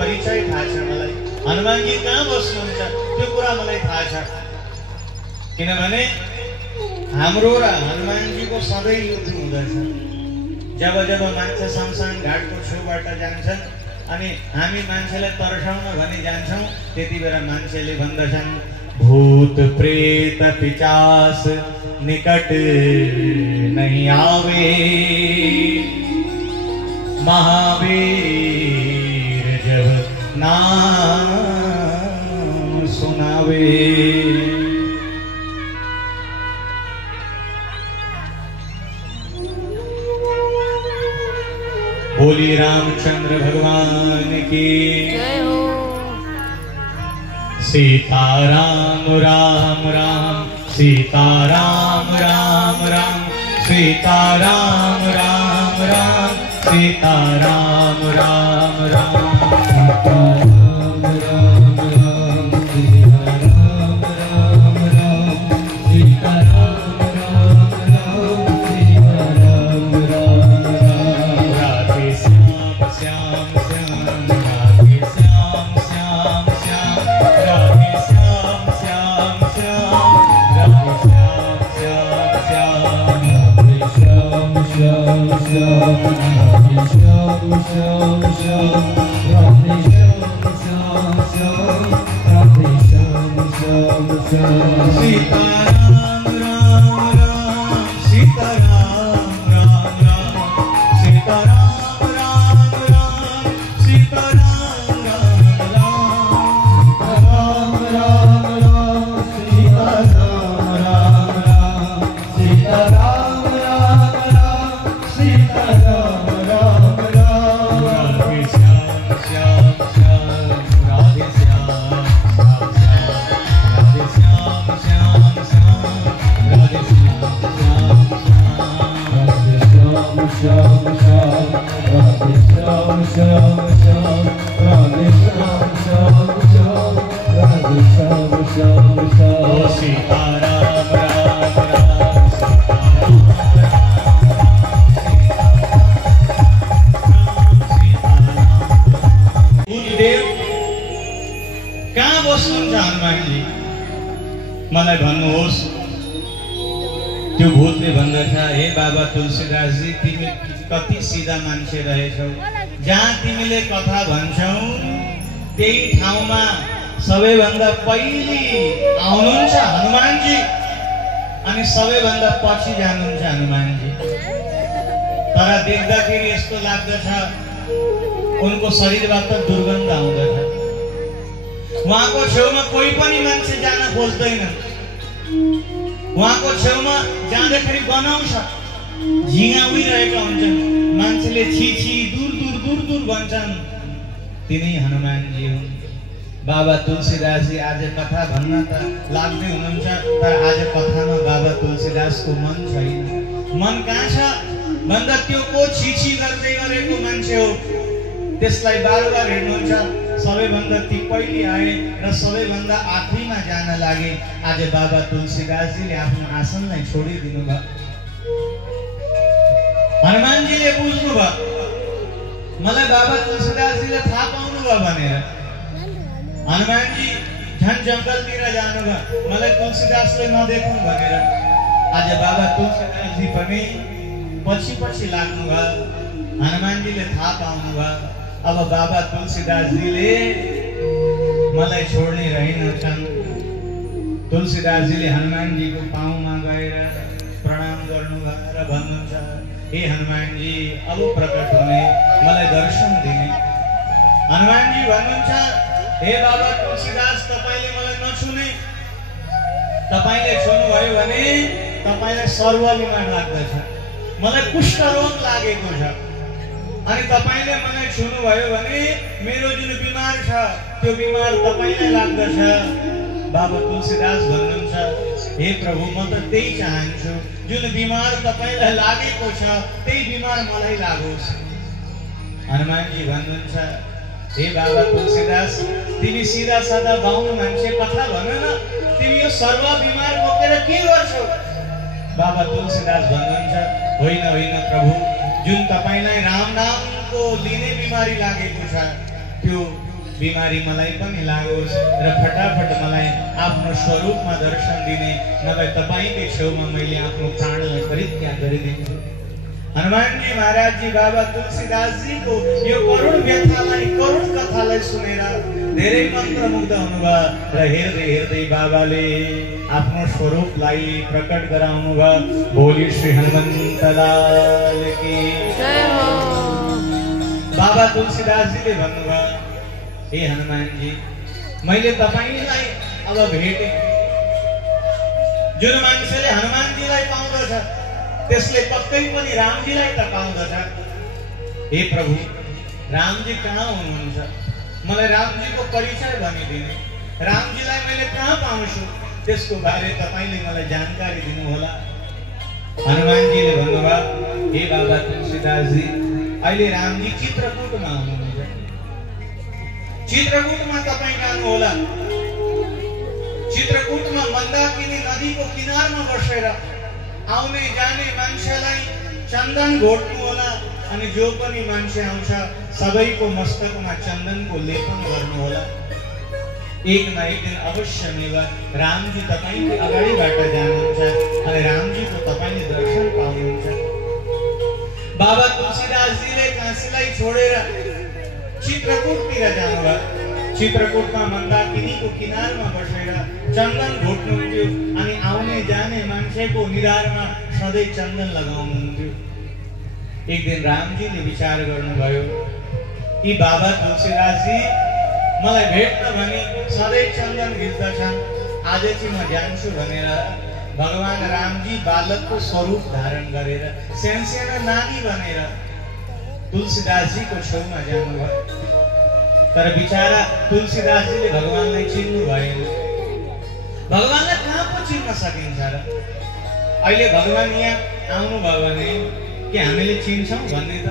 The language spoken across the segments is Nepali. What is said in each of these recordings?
परिचय थाहा छ मलाई। हनुमानजी कहाँ बस्नुहुन्छ त्यो कुरा मलाई थाहा छ। किनभने हाम्रो र हनुमानजीको सधैँ युद्ध हुँदछ। जब जब मान्छे शमशान घाटको छेउबाट जान्छन् अनि हामी मान्छेलाई तर्साउन भनी जान्छौँ, त्यति बेला मान्छेले भन्दछन् भूत प्रेत पिचास निकट नहीं आवे, महावीर जब नाम सुनावे। बोली रामचंद्र भगवान की जय हो। सीताराम राम राम सीताराम राम राम सीताराम राम राम सीताराम राम राम सीताराम राम राम सीताराम राम राम सीताराम राम राम सीताराम राम राम। राधे श्याम श्याम श्याम राधे श्याम श्याम श्याम राधे श्याम श्याम श्याम राधे श्याम श्याम श्याम राधे श्याम श्याम श्याम राधे श्याम श्याम श्याम राधे श्याम श्याम श्याम राधे श्याम श्याम श्याम। सीताराम राम राम सीताराम राम राम सीताराम राम राम सीताराम राम राम राम राम सीताराम राम राम सीताराम राम राम सीताराम राम राम। राधे श्याम श्याम श्याम राधे श्याम श्याम श्याम राधे श्याम श्याम श्याम राधे श्याम श्याम श्याम राधे श्याम श्याम श्याम राधे श्याम श्याम श्याम राधे श्याम श्याम श्याम। ओ सीताराम राम राम बुद्धदेव कहाँ बस्नुहुन्छ हनुमानजी? मलाई भन्नुहोस्। त्यो भूतले भन्दछ हे बाबा तुलसीदासजी, तिमी कति सिधा मान्छे रहेछौ। जहाँ तिमीले कथा भन्छौ त्यही ठाउँमा सबैभन्दा पहिले आउनुहुन्छ हनुमानजी अनि सबैभन्दा पछि जानुहुन्छ हनुमानजी। तर देख्दाखेरि यस्तो लाग्दछ उनको शरीरबाट दुर्गन्ध आउँदछ। उहाँको छेउमा कोही पनि मान्छे जान खोज्दैन। उहाँको छेउमा जाँदाखेरि गनाउँछ, झिङा उडिरहेका हुन्छन्। मान्छेले छि छि दूर दूर दूर दूर भन्छन्। तिनी हनुमानजी हुन्। बाबा तुलसीदासजी आज कथा भन्न त लाग्दै हुनुहुन्छ, तर आज कथामा बाबा तुलसीदासको मन छैन। मन कहाँ छ भन्दा त्यो को छि छि गर्दै गरेको मान्छे हो, त्यसलाई बारबार हेर्नुहुन्छ। सबैभन्दा ती पहिले आए र सबैभन्दा आखिरीमा जान लागे। आज बाबा तुलसीदासजीले आफ्नो आसनलाई छोडिदिनु भयो। हनुमानजीले बुझ्नु भयो, मलाई बाबा तुलसीदासजीले थाहा पाउनु भयो भनेर। हनुमानजी झन् जङ्गलतिर जानुभयो, मलाई तुलसीदासले नदेखौँ भनेर। आज बाबा तुलसीदासजी पनि पछि पछि लाग्नु भयो। हनुमानजीले थाहा पाउनु भयो अब बाबा तुलसीदासजीले मलाई छोड्ने रहेनछन्। तुलसीदासजीले हनुमानजीको पाउमा गएर प्रणाम गर्नुभयो र भन्नुहुन्छ, हे हनुमानजी अब प्रकट हुने, मलाई दर्शन दिने। हनुमानजी भन्नुहुन्छ, हे बाबा तुलसीदास, तपाईले मलाई नछुने। तपाईले छुनुभयो भने तपाईलाई सर्व बिमार लाग्दछ। मलाई कुष्ठ रोग लागेको छ अनि तपाईले मलाई छुनुभयो भने मेरो जुन बिमार छ त्यो बिमार तपाईलाई लाग्दछ। बाबा तुलसीदास भन्नुहुन्छ, हे प्रभु, म त त्यही चाहन्छु, जुन बिमार तपाईलाई लागेको छ त्यही बिमार मलाई लागोस्। हनुमानजी भन्नुहुन्छ, हे बाबा तुलसीदास, तिमी सिधा साधा बाहुन मान्छे कथा भन न, तिमी यो सर्व बिमार बोकेर के गर्छौ? बाबा तुलसीदास भन्नुहुन्छ, होइन होइन प्रभु, जुन तपाईलाई राम नामको लिने बिमारी लागेको छ त्यो बिमारी मलाई पनि लागोस् र फटाफट मलाई आफ्नो स्वरूपमा दर्शन दिने, नभए तपाईकै छेउमा मैले आफ्नो प्राणलाई परित्याग गरिदिन्छु। हनुमानजी महाराजजी बाबा तुलसीदासजीको यो करुण व्यथालाई, करुण कथालाई सुनेर धेरै मन्त्रमुग्ध हुनुभयो र हेर्दै हेर्दै बाबाले आफ्नो स्वरूपलाई प्रकट गराउनुभयो। बोली श्री हनुमन्त लाल की जय हो। बाबा तुलसीदासजीले भन्नुभयो, हे हनुमानजी, मैले तपाईलाई अब भेटे। जुन मान्छेले हनुमानजीलाई पाउँदछ त्यसले पक्कै पनि रामजीलाई त पाउँदछ। हे प्रभु, रामजी कहाँ हुनुहुन्छ? मलाई रामजीको परिचय भनिदिने, रामजीलाई मैले कहाँ पाउँछु त्यसको बारे तपाईले मलाई जानकारी दिनुहोला। हनुमानजीले भन्नुभयो, हे बाबा तुलसीदासजी, अहिले रामजी चित्रकूटमा हुनुहुन्छ। चित्रकूटमा तपाईं जानुहोला। चित्रकूटमा मन्दाकिनी नदीको किनारमा बसेर आउने जाने मान्छेलाई चन्दन घोट्नु होला, अनि जो पनि मान्छे आउँछ सबैको मस्तकमा चन्दनको लेपन गर्नु होला। एक न एक दिन अवश्य मेवा रामजी तपाईको अगाडिबाट जानुहुन्छ अनि रामजीको तपाईले दर्शन पाउनुहुन्छ। बाबा तुलसीदासजीले काशीलाई छोडेर चित्रकूटतिर जानुभयो। चित्रकूटमा मन्दाकिनीको किनारमा बसेर चन्दन घोट्नुहुन्थ्यो अनि आउने जाने मान्छेको निधारमा सधैँ चन्दन लगाउनुहुन्थ्यो। एक दिन रामजीले विचार गर्नुभयो, यी बाबा तुलसीदासजी मलाई भेट्न भनी सधैँ चन्दन घिच्दछन्, आज चाहिँ म जान्छु भनेर भगवान रामजी बालकको स्वरूप धारण गरेर सानसानो नानी बनेर तुलसीदासजीको छेउमा जानुभयो। तर बिचारा तुलसीदासजीले भगवानलाई चिन्नु भएन। भगवानलाई कहाँ पो चिन्न सकिन्छ र? अहिले भगवान यहाँ आउनुभयो भने के हामीले चिन्छौँ भन्ने त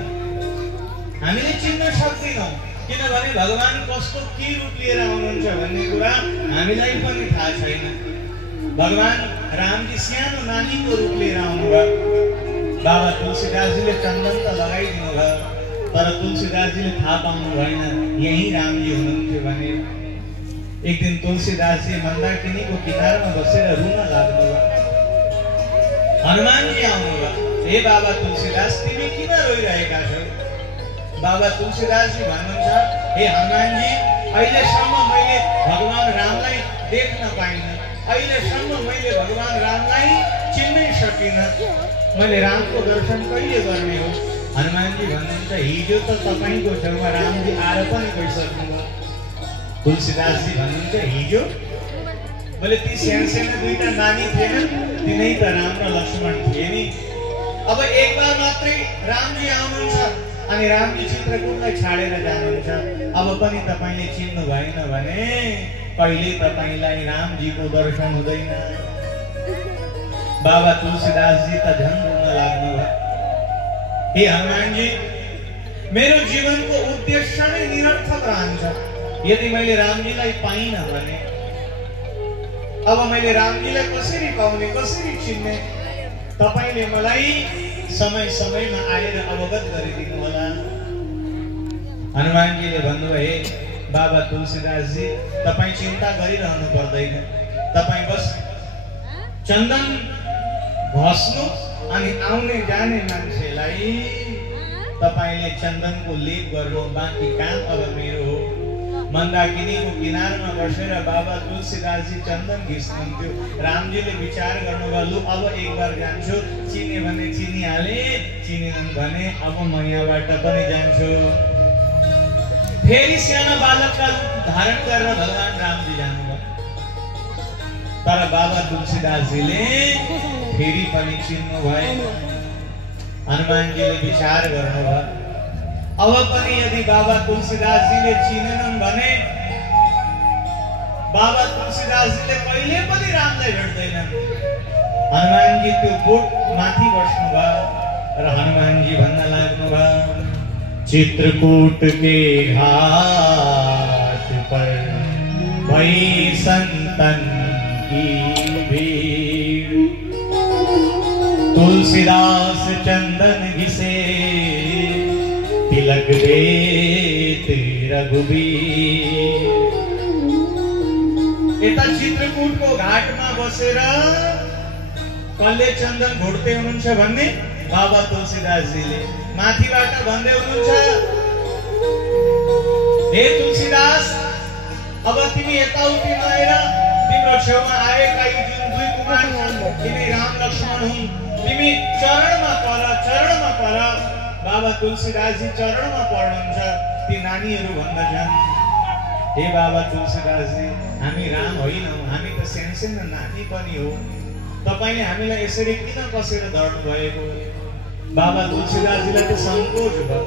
हामीले चिन्न सक्दैनौँ, किनभने भगवान कस्तो के रूप लिएर आउनुहुन्छ भन्ने कुरा हामीलाई पनि थाहा छैन। भगवान रामजी सानो नानीको रूप लिएर आउनुभयो। बाबा तुलसीदासजीले चन्दन त लगाइदिनु भयो, तर तुलसीदासजीले थाहा पाउनु भएन यही रामजी हुनुहुन्थ्यो भने। एक दिन तुलसीदासजी मन्दाकिनीको किनारमा बसेर रुन लाग्नुभयो। हनुमानजी आउनुभयो, हे बाबा तुलसीदास, तिमी किन रोइरहेका छौ? बाबा तुलसीदासजी भन्नुहुन्छ, हे हनुमानजी, अहिलेसम्म मैले भगवान रामलाई देख्न पाइनँ, अहिलेसम्म मैले भगवान रामलाई चिन्नै सकिनँ, मैले रामको दर्शन कहिले गर्ने हो? हनुमानजी भन्नुहुन्छ, हिजो त तपाईको छेउमा रामजी आएर पनि गइसक्नुभयो। तुलसीदासजी भन्नुहुन्छ, हिजो मैले ती सानसानो दुईटा नानी थिएनन्, तिनै त राम र लक्ष्मण थिए नि। अब एक बार मात्रै रामजी आउनुहुन्छ अनि रामजी चित्रकूटलाई छाडेर जानुहुन्छ। अब पनि तपाईले चिन्नु भएन भने कहिले तपाईलाई रामजीको दर्शन हुँदैन। बाबा तुलसीदासजी त झन् रुन लाग्नुभयो। हे हनुमानजी, मेरो जीवनको उद्देश्य नै निरर्थक रहन्छ यदि मैले रामजीलाई पाइनँ भने। अब मैले रामजीलाई कसरी पाउने, कसरी चिन्ने? तपाईले मलाई समय समयमा आएर अवगत गरिदिनु होला। हनुमानजीले भन्नुभयो, हे बाबा तुलसीदासजी, तपाईँ चिन्ता गरिरहनु पर्दैन, तपाईँ बस चन्दन घस्नु अनि आउने जाने मान्छेलाई तपाईले चन्दनको लेप गर्नु, बाँकी काम अब मेरो हो। मन्दाकिनीको किनारमा बसेर बाबा तुलसीदासजी चन्दन घिच्नुहुन्थ्यो। रामजीले विचार गर्नुभयो, लु अब एक बार जान्छु, चिने भने चिनिहाले, चिनेनन् भने अब म यहाँबाट पनि जान्छु। फेरि सानो बालकका रूप धारण गरेर भगवान रामजी जानुभयो। तर बाबा तुलसीदासजीले फेरि पनि चिन्नु भएन। हनुमानजीले विचार गर्नुभयो, अब पनि यदि बाबा तुलसीदासजीले चिनेनन् भने बाबा तुलसीदासजीले कहिले पनि रामलाई भेट्दैनन्। हनुमानजी त्यो बोट माथि बस्नुभयो र हनुमानजी भन्न लाग्नुभयो, चित्रकूट के घाट पर भई संतन की भीड़, तुलसीदास चंदन घिसे तिलक देत रघुवीर। रघुबीर। यता चित्रकूटको घाटमा बसेर कसले चन्दन घोड्दै हुनुहुन्छ भन्ने बाबा तुलसीदासजीले माथिबाट भन्दै हुनुहुन्छ, हे तुलसीदास, अब तिमी यताउति नहेर, तिम्रो छेउमा आएका यी जुन दुई कुमार छन् यिनै राम लक्ष्मण हुन्, तिमी चरणमा पर। बाबा तुलसीदासजी चरणमा पर्नुहुन्छ। ती नानीहरू भन्दछन्, हे बाबा तुलसीदासजी, हामी राम होइनौँ, हामी त सानो नानी पनि हो, तपाईले हामीलाई यसरी किन कसेर धर्नु भएको? बाबा तुलसीदासजीलाई त सङ्कोच भयो,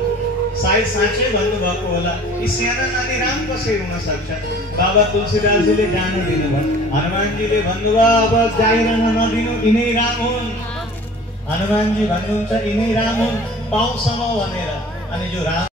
सायद साँच्चै भन्नुभएको होला, यी साना नानी राम कसरी हुन सक्छ? बाबा तुलसीदासजीले जानु दिनुभयो। हनुमानजीले भन्नुभयो, अब जाइरहन नदिनु, यिनै राम हुन्। हनुमानजी भन्नुहुन्छ, यिनै राम हुन्, पाउँसम्म भनेर। अनि जो राम